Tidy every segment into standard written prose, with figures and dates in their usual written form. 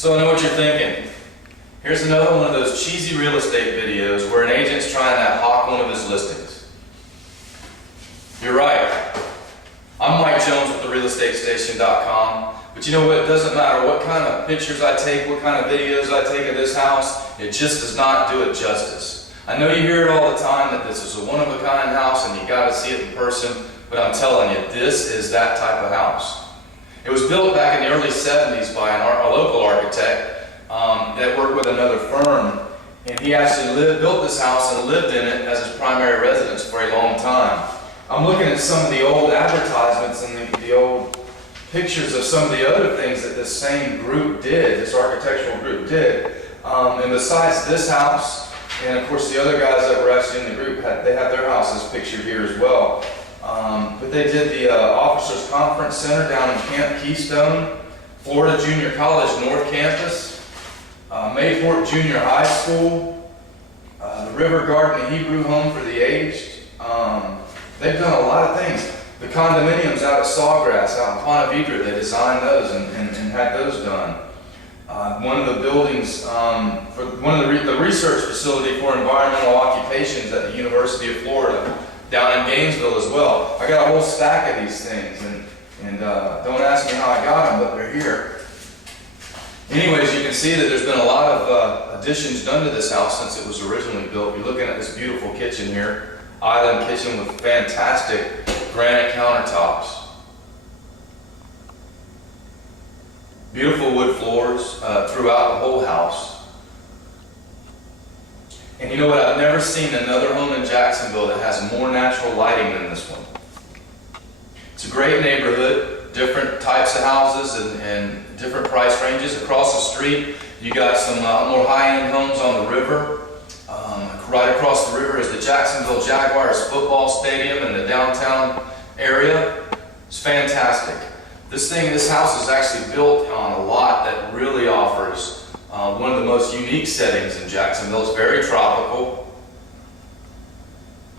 So I know what you're thinking. Here's another one of those cheesy real estate videos where an agent's trying to hawk one of his listings. You're right. I'm Mike Jones with therealestatestation.com, but you know what? It doesn't matter what kind of pictures I take, what kind of videos I take of this house, it just does not do it justice. I know you hear it all the time that this is a one-of-a-kind house and you gotta see it in person, but I'm telling you, this is that type of house. It was built back in the early 70s by a local architect that worked with another firm, and he actually built this house and lived in it as his primary residence for a long time. I'm looking at some of the old advertisements and the old pictures of some of the other things that this same group did, this architectural group did. And besides this house, and of course the other guys that were actually in the group, they have their houses pictured here as well. But they did the Officers Conference Center down in Camp Keystone, Florida Junior College North Campus, Mayport Junior High School, the River Garden Hebrew Home for the Aged. They've done a lot of things. The condominiums out at Sawgrass, out in Ponte Vedra, they designed those and had those done. One of the buildings, for one of the research facility for environmental occupations at the University of Florida, down in Gainesville as well. I got a whole stack of these things, and don't ask me how I got them, but they're here. Anyways, you can see that there's been a lot of additions done to this house since it was originally built. You're looking at this beautiful kitchen here, island kitchen with fantastic granite countertops. Beautiful wood floors throughout the whole house. And you know what? I've never seen another home in Jacksonville that has more natural lighting than this one. It's a great neighborhood, different types of houses and different price ranges. Across the street, you got some more high-end homes on the river. Right across the river is the Jacksonville Jaguars football stadium in the downtown area. It's fantastic. This house is actually built on a lot that really offers one of the most unique settings in Jacksonville. It's very tropical.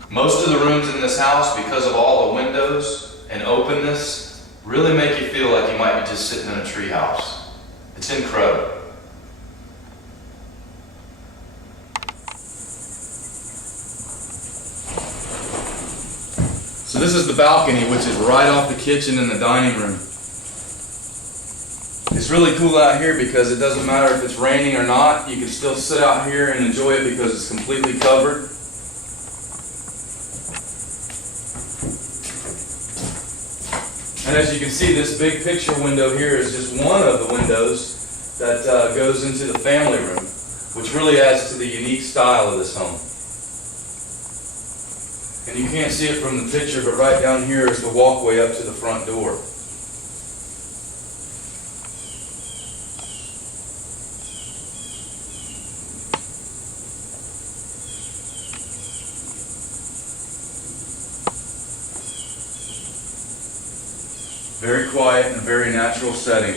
Most of the rooms in this house, because of all the windows and openness, really make you feel like you might be just sitting in a tree house. It's incredible. So this is the balcony, which is right off the kitchen and the dining room. It's really cool out here because it doesn't matter if it's raining or not. You can still sit out here and enjoy it because it's completely covered. And as you can see, this big picture window here is just one of the windows that goes into the family room, which really adds to the unique style of this home. And you can't see it from the picture, but right down here is the walkway up to the front door. Very quiet and a very natural setting.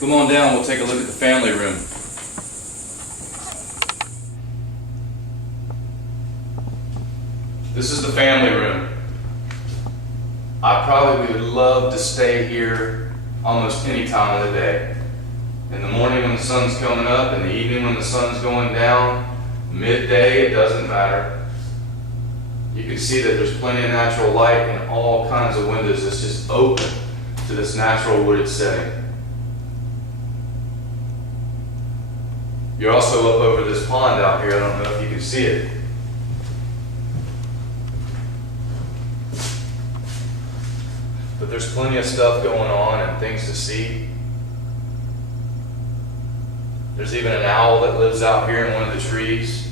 Come on down, we'll take a look at the family room. This is the family room. I probably would love to stay here almost any time of the day. In the morning when the sun's coming up, in the evening when the sun's going down, midday, it doesn't matter. You can see that there's plenty of natural light in all kinds of windows. It's just open to this natural wooded setting. You're also up over this pond out here. I don't know if you can see it. But there's plenty of stuff going on and things to see. There's even an owl that lives out here in one of the trees.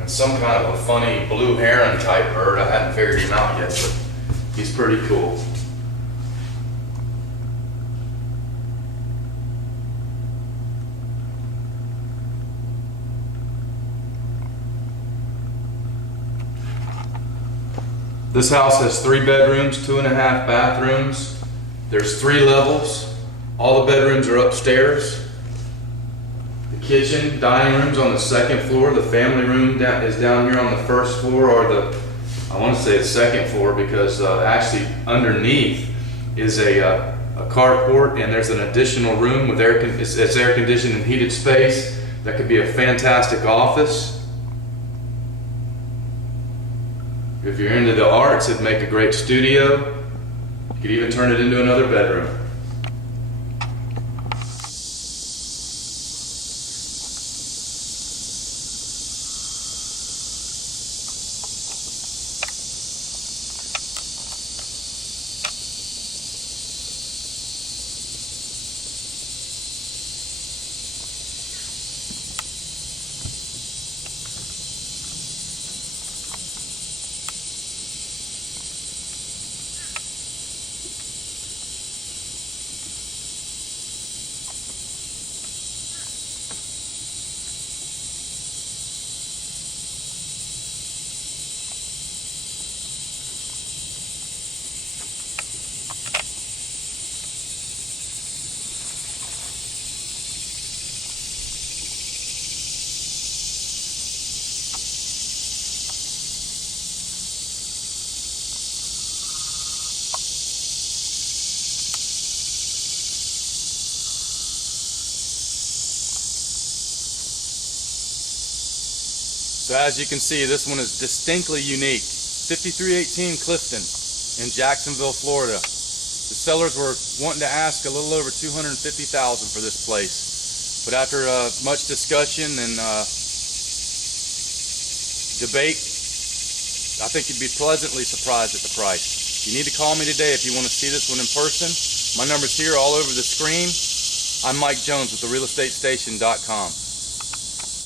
And some kind of a funny blue heron type bird. I haven't figured him out yet, but he's pretty cool. This house has 3 bedrooms, 2.5 bathrooms. There's 3 levels. All the bedrooms are upstairs. The kitchen, dining room's on the second floor. The family room is down here on the first floor, or I want to say it's second floor, because actually underneath is a carport, and there's an additional room with it's air conditioned and heated space. That could be a fantastic office. If you're into the arts, it'd make a great studio. You could even turn it into another bedroom. So as you can see, this one is distinctly unique. 5318 Clifton in Jacksonville, Florida. The sellers were wanting to ask a little over $250,000 for this place. But after much discussion and debate, I think you'd be pleasantly surprised at the price. You need to call me today if you want to see this one in person. My number's here all over the screen. I'm Mike Jones with therealestatestation.com.